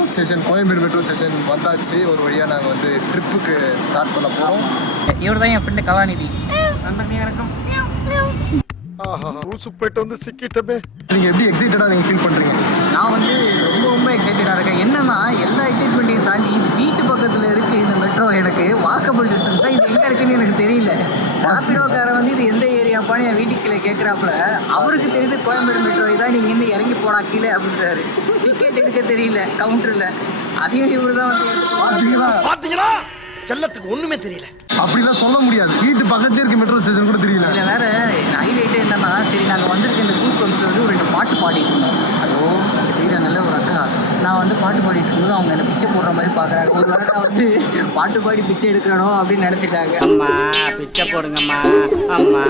Metro station, Koyambedu metro station வந்தாச்சு. ஒரு வழியாக நாங்கள் வந்து ட்ரிப்புக்கு ஸ்டார்ட் பண்ண போகிறோம். இவர் தான் என் ஃப்ரெண்டு கலாநிதி. போயிட்டு வந்து சிக்கிட்டமே. நீங்கள் எப்படி எக்ஸைட்டடாக நீங்கள் ஃபீல் பண்ணுறீங்க? நான் வந்து ரொம்ப எக்ஸைட்டடாக இருக்கேன். என்னன்னா எல்லா எக்ஸைட்மெண்ட்டையும் தாண்டி இது வீட்டு பக்கத்தில் இருக்குது இந்த மெட்ரோ. எனக்கு வாக்கபிள் டிஸ்டன்ஸ் தான். இது எங்கே இருக்குன்னு எனக்கு தெரியல. ராப்பிடோக்காரன் வந்து இது எந்த ஏரியாப்பான்னு என் வீட்டுக்குள்ளே கேட்குறாப்புல. அவருக்கு தெரியுது கோயம்பேடு மெட்ரோ தான், நீங்கள் இருந்து இறங்கி போடா கீழே அப்படின்றாரு. டிக்கெட் எடுக்க தெரியல கவுண்டரில். அதையும் இவர் தான் வந்து பார்த்தீங்களா, செல்லத்துக்கு ஒன்றுமே தெரியல. அப்படிலாம் சொல்ல முடியாது. வீட்டு பக்கத்தே இருக்க மெட்ரோ ஸ்டேஷன் கூட தெரியல. இதில் வேறு ஹைலைட்டு என்னன்னா, சரி நாங்கள் வந்திருக்க இந்த கூஸ் பம்ப்ஸில் வந்து ஒரு 2 பாட்டு பாடிட்டு இருந்தோம். அதோ தெரியுறாங்கல்ல ஒரு அக்கா. நான் வந்து பாட்டு பாடிட்டு இருக்கும்போது அவங்க என்ன பிச்சை போடுற மாதிரி பார்க்குறாங்க. ஒரு வேளை நான் வந்து பாட்டு பாடி பிச்சை எடுக்கணும் அப்படின்னு நினச்சிட்டாங்க. அம்மா பிச்சை போடுங்கம்மா அம்மா.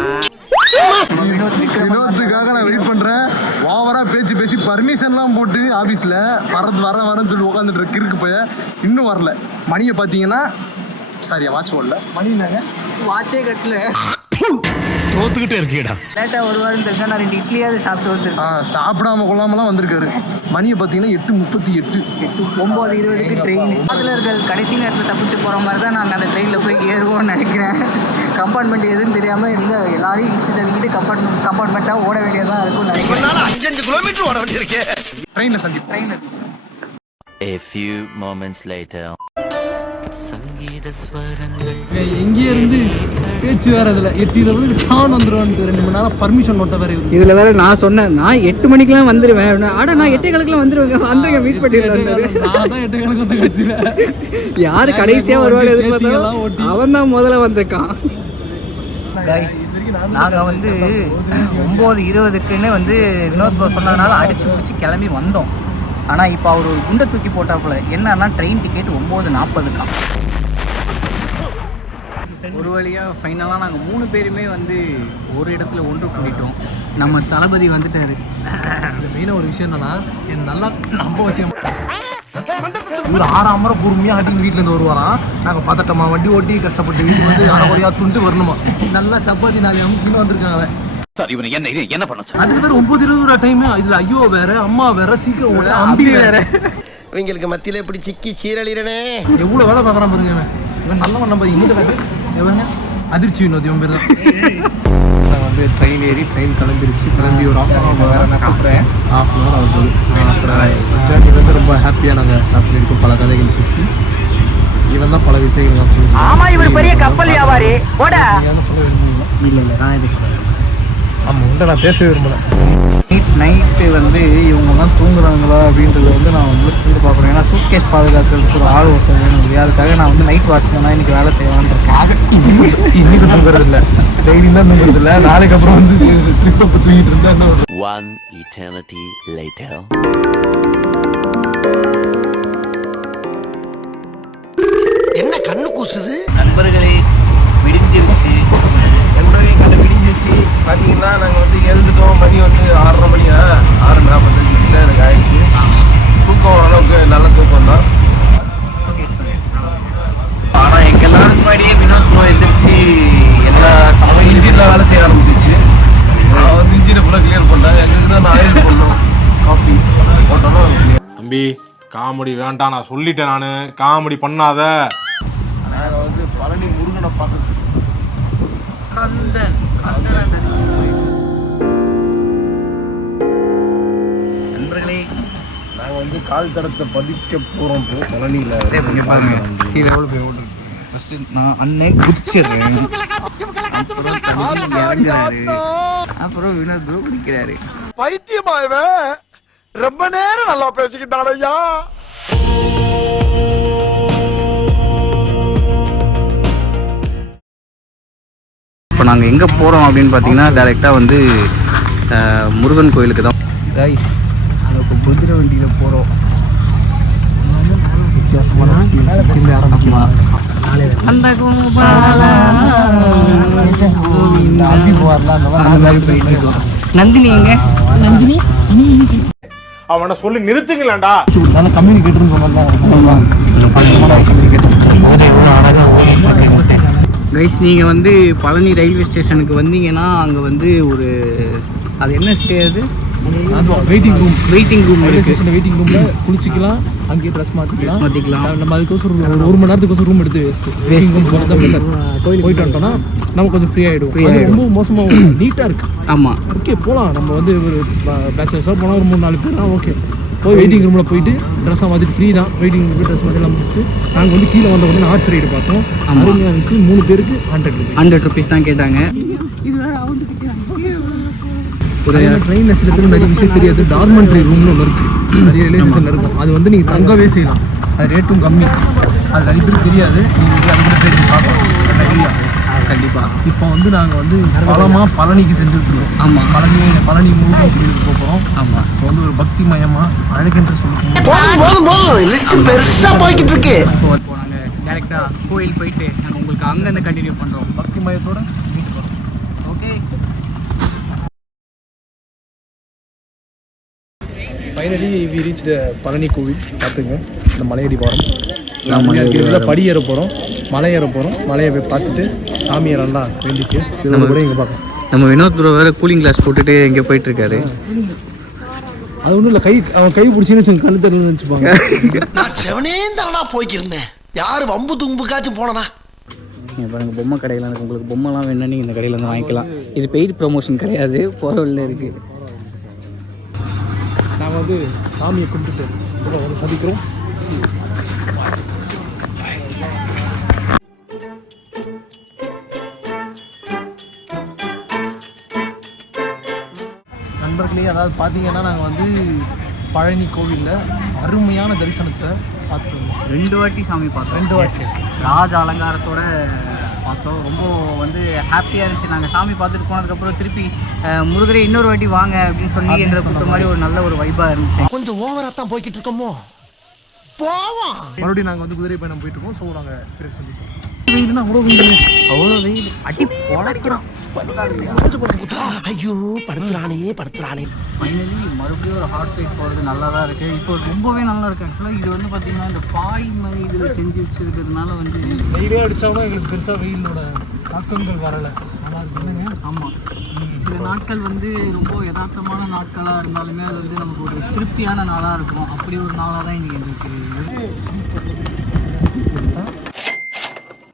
வினோத்துக்காக நான் வெயிட் பண்ணுறேன். ஓவராக பேசி பர்மிஷன்லாம் போட்டு ஆஃபீஸில் வரேன்னு சொல்லி உட்காந்துட்டு கிறுக்கு போய் இன்னும் வரல. மணியை பார்த்தீங்கன்னா சரியா வாட்ச் போடல. மணினாங்க வாட்சே கட்டல. தோத்துக்கிட்டே இருக்கீடா. லேட்டாக ஒரு வாரம் தெரிஞ்சா நான் 2 இட்லியாவது சாப்பிட்டு வந்துருக்கேன். சாப்பிடாம கொள்ளாமலாம் வந்திருக்காரு. மணியை பார்த்தீங்கன்னா 8:38. 9:20க்கு ட்ரெயின். அதில் கடைசி நேரத்தில் தப்பிச்சு போகிற மாதிரி தான் நாங்கள் அந்த ட்ரெயினில் போய் ஏறுவோம்னு நினைக்கிறேன். கம்பார்ட்மெண்ட் எதுன்னு தெரியாமல் இல்லை, எல்லாரையும் இடிச்சு தள்ளிக்கிட்டு கம்பார்ட்மெண்ட்டாக ஓட வேண்டியதாக இருக்கும்னு நினைக்கிறேன். 5 கிலோமீட்டர் ஓட வேண்டியிருக்கு. ட்ரெயினில் சந்திப்போம். ட்ரெயினில் A few moments later. எங்கே இருந்து பேச்சு வேற இதில் 8:20 டான் வந்துடுவான்ட்டு 2 மணி நேரம் பர்மிஷன் நோட்ட வேற. இதில் வேற நான் சொன்னேன் நான் 8 மணிக்கெலாம் வந்துடுவேன். ஆடா நான் 8:15 வந்துடுவேன். வந்துருங்க மீட் பண்ணிடலாம். நான் தான் 8:15 வந்த கட்சியில் யார் கடைசியாக வருவாங்க எதிர்பார்த்தாலும் அவன் தான் முதல்ல வந்திருக்கான். நாங்கள் வந்து 9:20க்குன்னு வந்து வினோத் ப்ரோ சொன்னதுனால அடிச்சு பிடிச்சி கிளம்பி வந்தோம். ஆனால் இப்போ அவர் ஒரு குண்டை தூக்கி போட்டாப்புல. என்னன்னா ட்ரெயின் டிக்கெட் 9:40க்காம். ஒரு வழியாக ஃபைனலாக நாங்கள் 3 பேருமே வந்து ஒரு இடத்துல ஒன்று கூட்டிட்டோம். நம்ம தளபதி வந்துட்டார். இதில் மெயினாக ஒரு விஷயம் என்னன்னா, என் நல்லா நம்ப வச்சு இவர் 6 முறை பொறுமையாக ஆட்டிங்க வீட்டிலேருந்து வருவாராம். நாங்கள் பார்த்துட்டோமா வண்டி ஓட்டி கஷ்டப்பட்டு வீட்டுக்கு வந்து அரைக்குறையாக துண்டு வரணுமா. நல்லா சப்பாத்தி 4 இன்னும் வந்திருக்காங்க. சார் இவனை என்ன பண்ண சார்? அதுக்கு பேர் 9:20 டைமு. இதில் ஐயோ வேற அம்மா வேற சீக்கிரம் ஓட அம்பி வேற. இவங்களுக்கு மத்தியில் இப்படி சிக்கி சீரழிறனே. எவ்வளோ வேலை பார்க்குறான் பாருங்க. இவன் நல்லவன் நம்ப இங்கே காட்டு எவங்க அதிர்ச்சி வினோத் இவன் பேர் தான். நான் வந்து ட்ரெயின் ஏறி ட்ரெயின் கிளம்பி ஒரு ½ கூப்பிட்றேன். ½ ஆகுது. ஜேர்னி வந்து ரொம்ப ஹாப்பியாக நாங்கள் ஸ்டார்ட் பண்ணியிருக்கோம். பல கதைகள் பேசி இவன் தான் பல வித்தைகள் காமிச்சு. இவர் பெரிய கப்பல் வியாபாரி. சொல்ல விரும்புவீங்களா? இல்லை நான் எது சொல்ல. ஆமாம் உண்டை நான் பேச விரும்பலை. நைட்டு வந்து இவங்கெல்லாம் தூங்குறாங்களா அப்படின்றத வந்து நான் வந்து சேர்ந்து பார்க்குறேன். ஏன்னா சூட்கேஸ் பாதுகாக்கிறதுக்கு ஒரு ஆள் ஒருத்தர் வேணும். அதுக்காக நான் வந்து நைட் வாட்ச்மேனாக இன்றைக்கி வேலை செய்யலான்னு இருக்கேன். இன்னைக்கு தூங்குறது இல்லை, டெய்லி தான் தூங்குறது இல்லை. நாளைக்கு அப்புறம் வந்து ட்ரிப்பை தூங்கிட்டு இருந்தா. One eternity later. என்ன கண்ணு கூசுது? நண்பர்களே விடிஞ்சிருச்சு. என்னுடைய கண்ணை விடிஞ்சிச்சு. பார்த்தீங்கன்னா நாங்கள் வந்து எழுந்துட்டோம். மணி வந்து 6:30 மணி 6:45 எனக்கு ஆயிடுச்சு. தூக்கம் ஓரளவுக்கு நல்ல தூக்கம் தான். ஆனால் எங்கள் எல்லாருக்கும் முன்னாடியே வினோத் ப்ரோ எழுந்திரிச்சு எல்லா சமையல் இன்ஜினில் வேலை செய்ய ஆரம்பிச்சிச்சு. நான் வந்து இன்ஜினை ஃபுல்லாக கிளியர் பண்ணேன். எங்களுக்கு தான் நான் ஆயில் பண்ணணும். காஃபி போட்டோம். தம்பி காமெடி வேண்டாம், நான் சொல்லிட்டேன். நான் காமெடி பண்ணாத. நாங்கள் வந்து பழனி முருகனை பார்க்குறது. நண்பர்களே நாங்கள் வந்து கால் தடத்தை பதிக்க போகிறோம். பழனியில் கீழே எவ்வளோ போய் ஓட்டு. ஃபஸ்ட்டு நான் அண்ணன் குதிச்சிடுறேன். அப்புறம் தம்பி இறங்குறாரு. அப்புறம் வினோத் ப்ரோ குதிக்கிறாரு. பைத்தியமாயவே ரொம்ப நேரம் நல்லா பேசிக்கிட்டான் ஐயா. இப்போ நாங்கள் எங்கே போகிறோம் அப்படின்னு பார்த்தீங்கன்னா டேரெக்டாக வந்து முருகன் கோயிலுக்கு தான். கைஸ் நாங்கள் இப்போ குதிரை வண்டியில் போகிறோம். வித்தியாசமான அந்த மாதிரி போயிட்டு இருக்கோம். நந்தினி எங்க? நந்தினி நீ எங்க? அவனை சொல்லி நிறுத்துங்களேன்டா. கம்யூனிகேட்டர்னு சொன்னேன். கைஸ் நீங்கள் வந்து பழனி ரயில்வே ஸ்டேஷனுக்கு வந்தீங்கன்னா அங்கே வந்து ஒரு அது என்ன ஸ்டே அது வெயிட்டிங் ரூம் இருக்குது. வெயிட்டிங் ரூமில் குளிச்சிக்கலாம். அங்கேயே ட்ரெஸ் மாற்றிக்கலாம் மாற்றிக்கலாம். நம்ம அதுக்கோசரம் ஒரு மணி நேரத்துக்கோசரம் ரூம் எடுத்து போயிட்டு வந்துட்டோம்னா நம்ம கொஞ்சம் ஃப்ரீ ஆகிடும். அது ரொம்ப மோசமாக நீட்டாக இருக்குது. ஆமாம், ஓகே போகலாம். நம்ம வந்து ஒரு பேச்சுலர்ஸாக போனால் ஒரு 3-4 பேர் தான் ஓகே. போய் வெயிட்டிங் ரூமில் போயிட்டு ட்ரெஸ்ஸாக மாற்றிட்டு ஃப்ரீ தான். வெயிட்டிங் ரூமில் ட்ரெஸ் மாற்றிலாம் முடிச்சுட்டு நாங்கள் வந்து கீழே வந்த உடனே ஹார்ஸ் ரைடு பார்த்தோம். அருமையாக இருந்துச்சு. 3 பேருக்கு 100 rupees தான் கேட்டாங்க. ஒரு ட்ரெயினில் சில பேர் நிறைய விஷயம் தெரியாது. டார்மெண்ட்ரி ரூம்னு ஒன்று இருக்குது, நிறைய ரயில்வே ஸ்டேஷனில் இருக்கும். அது வந்து நீங்கள் தங்கவே செய்யலாம். அது ரேட்டும் கம்மி. அது நிறைய பேருக்கு தெரியாது. நீங்கள் அது கூட போய் பார்க்கலாம் நிறையா. கண்டிப்பாக. இப்போ வந்து நாங்கள் வந்து பழனிக்கு செஞ்சுருக்கோம். ஆமாம், பழனி முருகன் கோயிலுக்கு போகிறோம். ஆமாம். இப்போ வந்து ஒரு பக்தி மயமாக அழகென்ற சொல்லுவோம். போய்கிட்டு இருக்கு. இப்போ நாங்கள் டேரெக்டாக கோயில் போயிட்டு நாங்கள் உங்களுக்கு அங்கேருந்து கண்டினியூ பண்ணுறோம். பக்தி மயத்தோட வீட்டுக்கு போகிறோம். Okay, finally we reach the Palani kovil. பார்த்துங்க, இந்த மலையடி போகிறோம். இதில் படி ஏற போகிறோம், மலை ஏற போகிறோம். மலையை போய் பார்த்துட்டு சாமியை நல்லா வேண்டிட்டு நம்ம கூட இங்கே பார்க்கலாம். நம்ம வினோத் ப்ரோ வேறு கூலிங் கிளாஸ் போட்டுட்டு இங்கே போயிட்டுருக்காரு. அது ஒன்றும் இல்லை, அவன் கை பிடிச்சின்னு வச்சு கண்ணு தெரியலன்னு வச்சுப்பாங்க. நான் செவனே தானா போய்க்கிருந்தேன். யாரு வம்பு தும்புக்காச்சும் போனனா? பாருங்கள், பொம்மை கடையில் எனக்கு உங்களுக்கு பொம்மைலாம் வேணும்னு நீங்கள் இந்த கடையில் வந்து வாங்கிக்கலாம். இது பெய்டு ப்ரொமோஷன் கிடையாது, போகிற வழியில் இருக்குது. நாங்கள் வந்து சாமியை கும்பிட்டுட்டு வந்து சந்திக்கிறோம். நண்பர்களே, அதாவது பார்த்தீங்கன்னா நாங்கள் வந்து பழனி கோவிலில் அருமையான தரிசனத்தை பார்த்துட்டு வந்தோம். 2 வாட்டி சாமி பார்த்தோம். 2 வாட்டி ராஜ அலங்காரத்தோட பார்த்தோம். ரொம்ப வந்து ஹாப்பியாக இருந்துச்சு. நாங்கள் சாமி பார்த்துட்டு போனதுக்கப்புறம் திருப்பி முருகரே இன்னொரு வாட்டி வாங்க அப்படின்னு சொல்லி என்ற கூட்ட மாதிரி ஒரு நல்ல ஒரு வைபாக இருந்துச்சு. கொஞ்சம் ஓவரா தான் போய்கிட்டு இருக்கோமோ. போவோம். மறுபடியும் நாங்கள் வந்து குதிரை பயணம் போயிட்டு இருக்கோம். ஸோ நாங்கள் பிறகு சந்திப்போம். அவ்வளோ வெயில் அடி பொழைக்கிறோம். ஐயோ, படுத்துறானே. ஃபைனலி மறுபடியும் ஒரு ஹார்ஸ் ரைட் போகிறது நல்லா தான் இருக்குது. இப்போ ரொம்பவே நல்லா இருக்குது. ஆக்சுவலாக இது வந்து பார்த்திங்கன்னா இந்த பாய் மாதிரி இதில் செஞ்சு வச்சுருக்கிறதுனால வந்து வெயிலே அடித்தாலும் எங்களுக்கு பெருசாக வெயிலோட தாக்கங்கள் வரலை. நல்லா இருக்குதுங்க. ஆமாம், சில நாட்கள் வந்து ரொம்ப யதார்த்தமான நாட்களாக இருந்தாலுமே அது வந்து நமக்கு ஒரு திருப்தியான நாளாக இருக்கும். அப்படி ஒரு நாளாக தான் இன்றைக்கி எங்களுக்கு.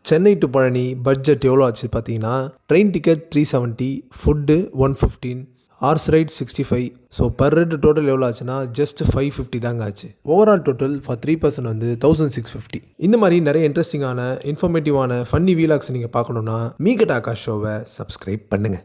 சென்னை டு பழனி பட்ஜெட் எவ்வளோ ஆச்சு பார்த்தீங்கன்னா, train ticket 370, food 115, horse ride 65. So per head total எவ்வளோ ஆச்சுன்னா ஜஸ்ட் 550 தாங்க ஆச்சு. ஓவரால் டோட்டல் ஃபார் 3 பர்சன் வந்து 1650. இந்த மாதிரி நிறைய இன்ட்ரெஸ்டிங்கான இன்ஃபர்மேட்டிவான ஃபன்னி வீலாக்ஸ் நீங்கள் பார்க்கணுன்னா மீகட் ஆகாஷ் ஷோவை சப்ஸ்கிரைப் பண்ணுங்கள்.